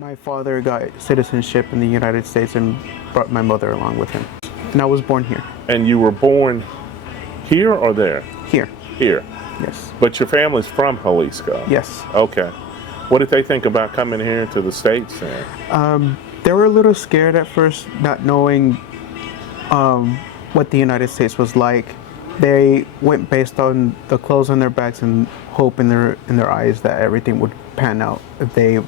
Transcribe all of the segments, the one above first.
My father got citizenship in the United States and brought my mother along with him. And I was born here. And you were born here or there? Here. Here. Yes. But your family's from Jalisco? Yes. Okay. What did they think about coming here to the States then? They were a little scared at first, not knowing what the United States was like. They went based on the clothes on their backs and hope in their eyes that everything would pan out if they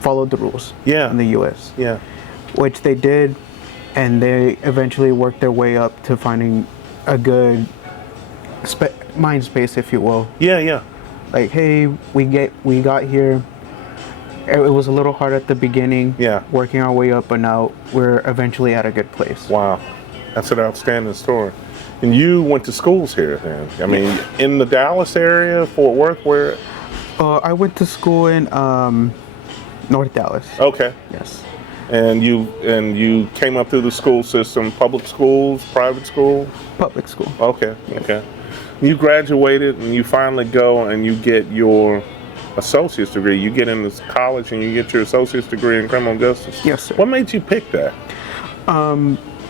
followed the rules in the U.S. Yeah. Which they did, and they eventually worked their way up to finding a good mind space, if you will. Yeah, yeah. Like, hey, we got here. It was a little hard at the beginning. Yeah. Working our way up, but now we're eventually at a good place. Wow. That's an outstanding story. And you went to schools here then? I mean, in the Dallas area, Fort Worth, where? I went to school in North Dallas. Okay. Yes. And you came up through the school system, public schools, private schools? Public school. Okay. Yes. Okay. You graduated and you finally go and you get your associate's degree. You get into college and you get your associate's degree in criminal justice. Yes, sir. What made you pick that?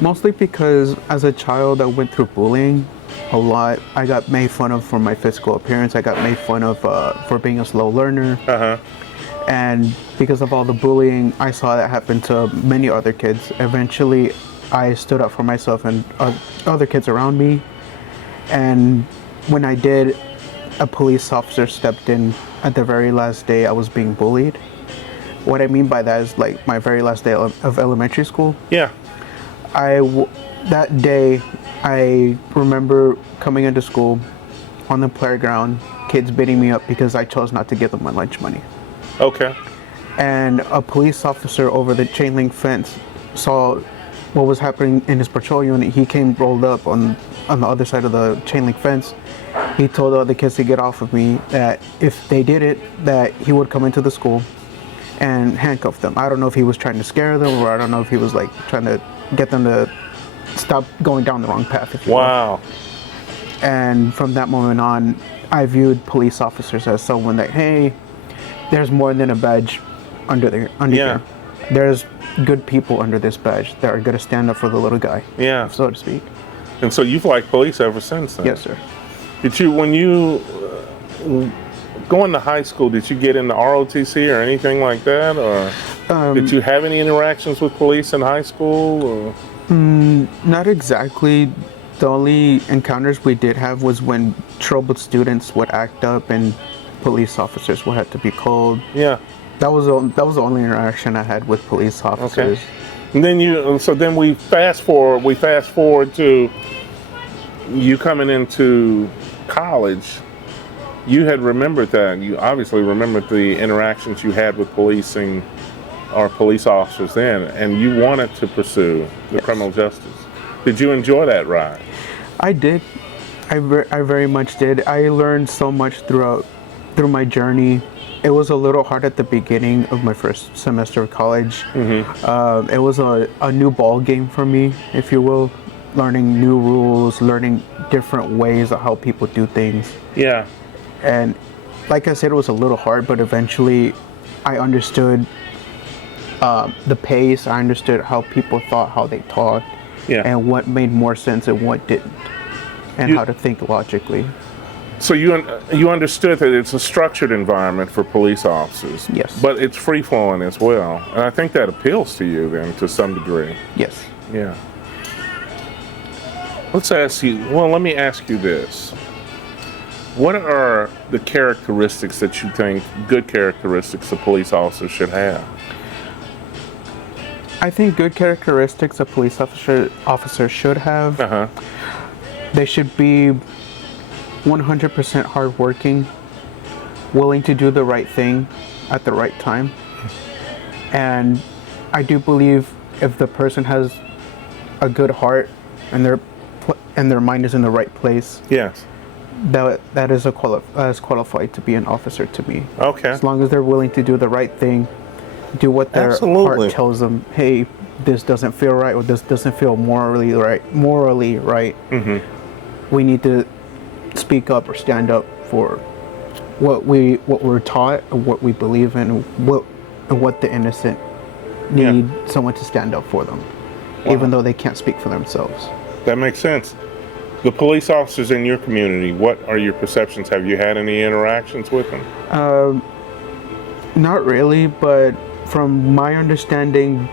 Mostly because as a child I went through bullying a lot. I got made fun of for my physical appearance. I got made fun of for being a slow learner. Uh-huh. And because of all the bullying, I saw that happen to many other kids. Eventually, I stood up for myself and other kids around me. And when I did, a police officer stepped in at the very last day I was being bullied. What I mean by that is like my very last day of elementary school. Yeah. That day, I remember coming into school on the playground, kids beating me up because I chose not to give them my lunch money. Okay. And a police officer over the chain link fence saw what was happening in his patrol unit. He came rolled up on the other side of the chain link fence. He told the other kids to get off of me, that if they did it, that he would come into the school and handcuff them. I don't know if he was trying to scare them, or I don't know if he was like trying to get them to stop going down the wrong path, if you will. Wow. And from that moment on, I viewed police officers as someone that, hey, there's more than a badge under here. There's good people under this badge that are going to stand up for the little guy, so to speak. And so you've liked police ever since then? Yes, sir. Did you, when you going to high school, did you get into ROTC or anything like that, or did you have any interactions with police in high school? Or? Not exactly. The only encounters we did have was when troubled students would act up and police officers would have to be called. Yeah. That was the only interaction I had with police officers. Okay. And then we fast forward to you coming into college. You had remembered that. You obviously remembered the interactions you had with policing or police officers then, and you wanted to pursue the criminal justice. Did you enjoy that ride? I did. I very much did. I learned so much through my journey. It was a little hard at the beginning of my first semester of college. Mm-hmm. It was a new ball game for me, if you will. Learning new rules, learning different ways of how people do things. Yeah. And like I said, it was a little hard, but eventually I understood the pace. I understood how people thought, how they talked, and what made more sense and what didn't, and how to think logically. So you understood that it's a structured environment for police officers. Yes. But it's free-flowing as well. And I think that appeals to you then to some degree. Yes. Yeah. Let me ask you this. What are the characteristics that you think, good characteristics, a police officer should have? I think good characteristics a police officer should have. They should be 100% hardworking, willing to do the right thing at the right time. And I do believe if the person has a good heart and their mind is in the right place, yes, that is qualified to be an officer to me. Okay. As long as they're willing to do the right thing, do what their heart tells them. Hey, this doesn't feel right, or this doesn't feel morally right. Mm-hmm. We need to speak up or stand up for what we're taught, or what we believe in, what and what the innocent Yeah. need someone to stand up for them, even though they can't speak for themselves. That makes sense. The police officers in your community, what are your perceptions? Have you had any interactions with them? Not really, but from my understanding,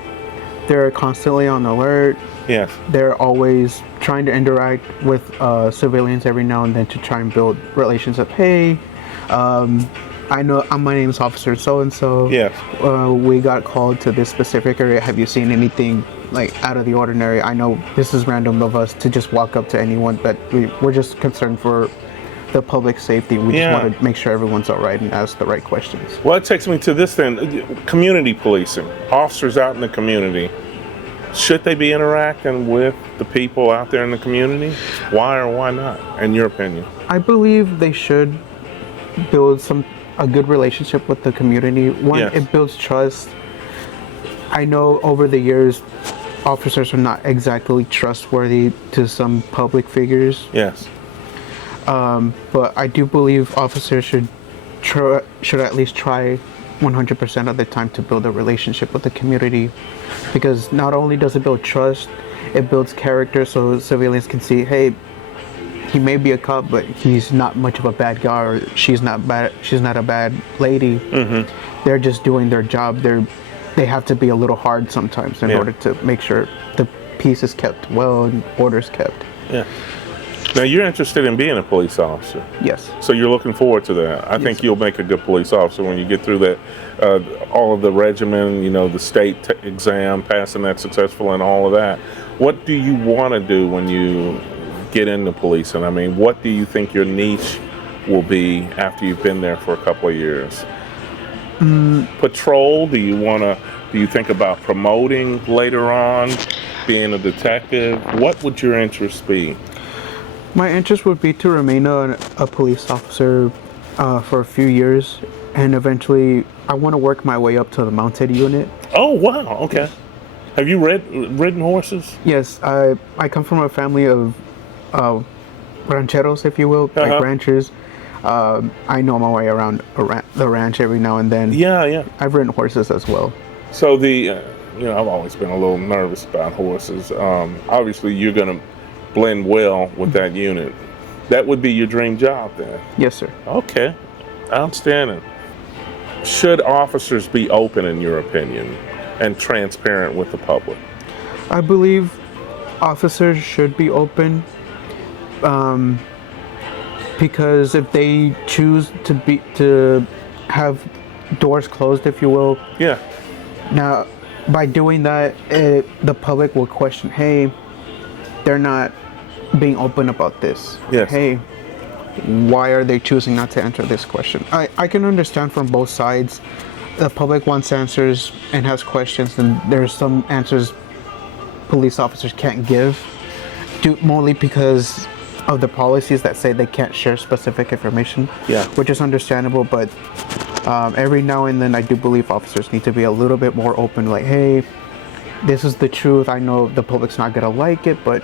they're constantly on alert. Yes. They're always trying to interact with civilians every now and then to try and build relations of, hey, I know my name is Officer so-and-so. Yes. We got called to this specific area. Have you seen anything like out of the ordinary? I know this is random of us to just walk up to anyone, but we're just concerned for the public safety. We just want to make sure everyone's all right and ask the right questions. Well, it takes me to this then. Community policing. Officers out in the community. Should they be interacting with the people out there in the community? Why or why not, in your opinion? I believe they should build a good relationship with the community. One, Yes. it builds trust. I know over the years, officers are not exactly trustworthy to some public figures. Yes. But I do believe officers should at least try 100% of the time to build a relationship with the community, because not only does it build trust, it builds character, so civilians can see, hey, he may be a cop, but he's not much of a bad guy, or she's not a bad lady. Mm-hmm. They're just doing their job. They have to be a little hard sometimes in order to make sure the peace is kept well and order's kept. Yeah. Now, you're interested in being a police officer. Yes. So you're looking forward to that. I think you'll make a good police officer when you get through that, all of the regimen, the state exam, passing that successful and all of that. What do you want to do when you get into policing? I mean, what do you think your niche will be after you've been there for a couple of years? Patrol? Do you think about promoting later on, being a detective? What would your interest be? My interest would be to remain a police officer for a few years, and eventually I want to work my way up to the mounted unit. Oh, wow. Okay. Have you ridden horses? Yes, I come from a family of rancheros, if you will, like ranchers. I know my way around the ranch every now and then. Yeah. I've ridden horses as well. So I've always been a little nervous about horses. Obviously, you're going to blend well with that unit. That would be your dream job then? Yes, sir. Okay. Outstanding. Should officers be open, in your opinion, and transparent with the public? I believe officers should be open, because if they choose to have doors closed, if you will. Yeah. Now, by doing that, the public will question, hey, they're not being open about this. Yes. Hey, why are they choosing not to answer this question? I can understand from both sides. The public wants answers and has questions, and there's some answers police officers can't give, mainly because of the policies that say they can't share specific information. Yeah. Which is understandable, but every now and then I do believe officers need to be a little bit more open, like, hey, this is the truth. I know the public's not gonna like it, but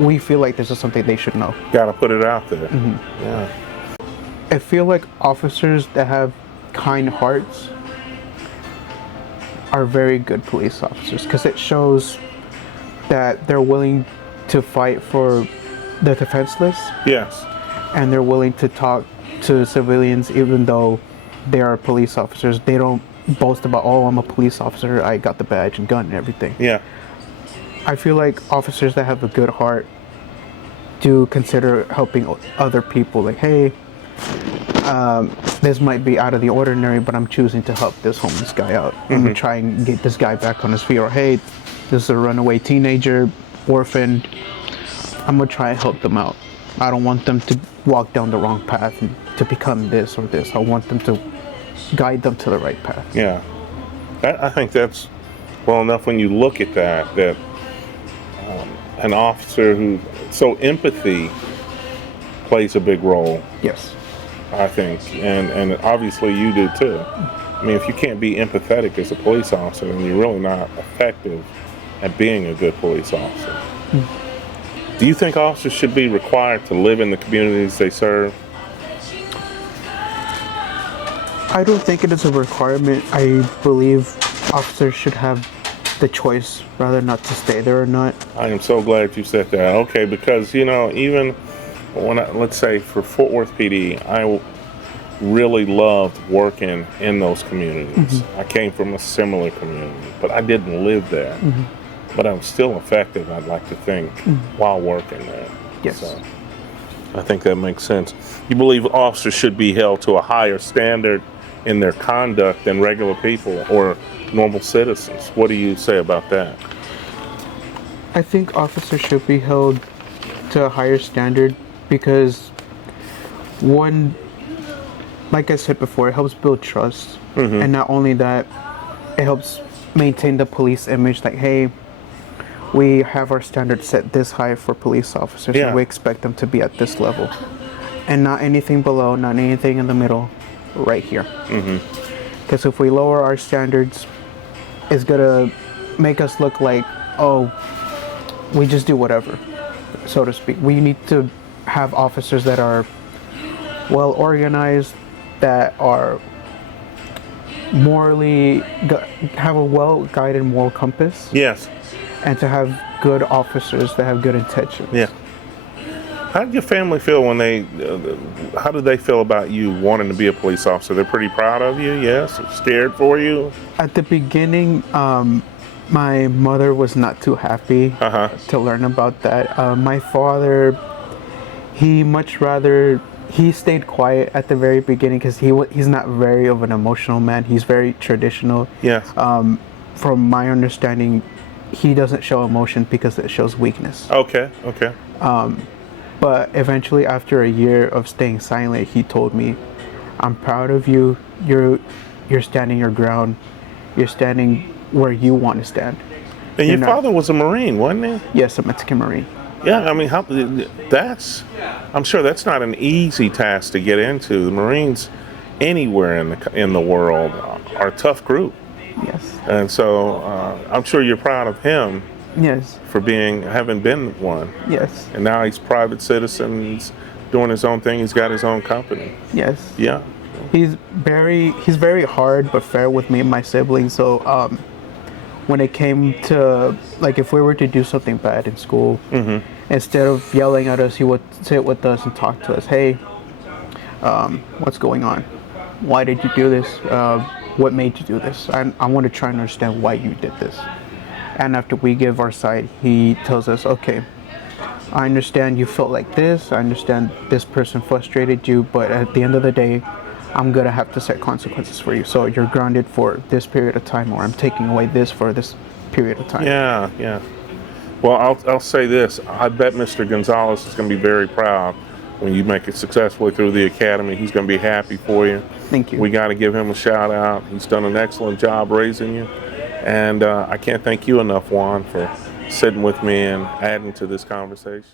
we feel like this is something they should know. Gotta put it out there. Mm-hmm. Yeah. I feel like officers that have kind hearts are very good police officers, because it shows that they're willing to fight for the defenseless. Yes. And they're willing to talk to civilians even though they are police officers. They don't boast about, oh, I'm a police officer, I got the badge and gun and everything. Yeah. I feel like officers that have a good heart do consider helping other people. Like, hey, this might be out of the ordinary, but I'm choosing to help this homeless guy out and try and get this guy back on his feet. Or, hey, this is a runaway teenager, orphaned. I'm gonna try and help them out. I don't want them to walk down the wrong path and to become this or this. I want them to guide them to the right path. Yeah. I think that's well enough when you look at that an officer so empathy plays a big role. Yes. I think, and obviously you do too. I mean, if you can't be empathetic as a police officer, then you're really not effective at being a good police officer. Do you think officers should be required to live in the communities they serve? I don't think it is a requirement. I believe officers should have the choice rather not to stay there or not. I am so glad you said that. Okay, because even when let's say for Fort Worth PD, I really loved working in those communities. I came from a similar community, but I didn't live there. But I was still effective, I'd like to think, while working there. Yes. So I think that makes sense. You believe officers should be held to a higher standard in their conduct than regular people or normal citizens. What do you say about that? I think officers should be held to a higher standard because, one, like I said before, it helps build trust. And not only that, it helps maintain the police image like, hey, we have our standards set this high for police officers, Yeah. and we expect them to be at this level. And not anything below, not anything in the middle, right here. Because if we lower our standards, it's gonna make us look like, oh, we just do whatever, so to speak. We need to have officers that are well organized, that are morally, have a well guided moral compass, Yes. and to have good officers that have good intentions. Yeah. How did your family feel when how did they feel about you wanting to be a police officer? They're pretty proud of you, yes? Scared for you? At the beginning, my mother was not too happy to learn about that. My father, he stayed quiet at the very beginning because he's not very of an emotional man. He's very traditional. Yes. From my understanding, he doesn't show emotion because it shows weakness. Okay. But eventually, after a year of staying silent, he told me, "I'm proud of you. You're standing your ground. You're standing where you want to stand." And your father was a Marine, wasn't he? Yes, a Mexican Marine. Yeah, I mean, I'm sure that's not an easy task to get into. The Marines, anywhere in the world, are a tough group, Yes. and so I'm sure you're proud of him Yes. for having been one. Yes. And now he's a private citizen. He's doing his own thing. He's got his own company. Yes. Yeah. He's very hard but fair with me and my siblings. So when it came to, like, if we were to do something bad in school, instead of yelling at us, he would sit with us and talk to us. Hey, what's going on? Why did you do this? What made you do this? I want to try and understand why you did this. And after we give our side, he tells us, okay, I understand you felt like this. I understand this person frustrated you, but at the end of the day, I'm going to have to set consequences for you. So you're grounded for this period of time, or I'm taking away this for this period of time. Yeah. Well, I'll say this. I bet Mr. Gonzalez is going to be very proud when you make it successfully through the academy. He's going to be happy for you. Thank you. We got to give him a shout out. He's done an excellent job raising you. And I can't thank you enough, Juan, for sitting with me and adding to this conversation.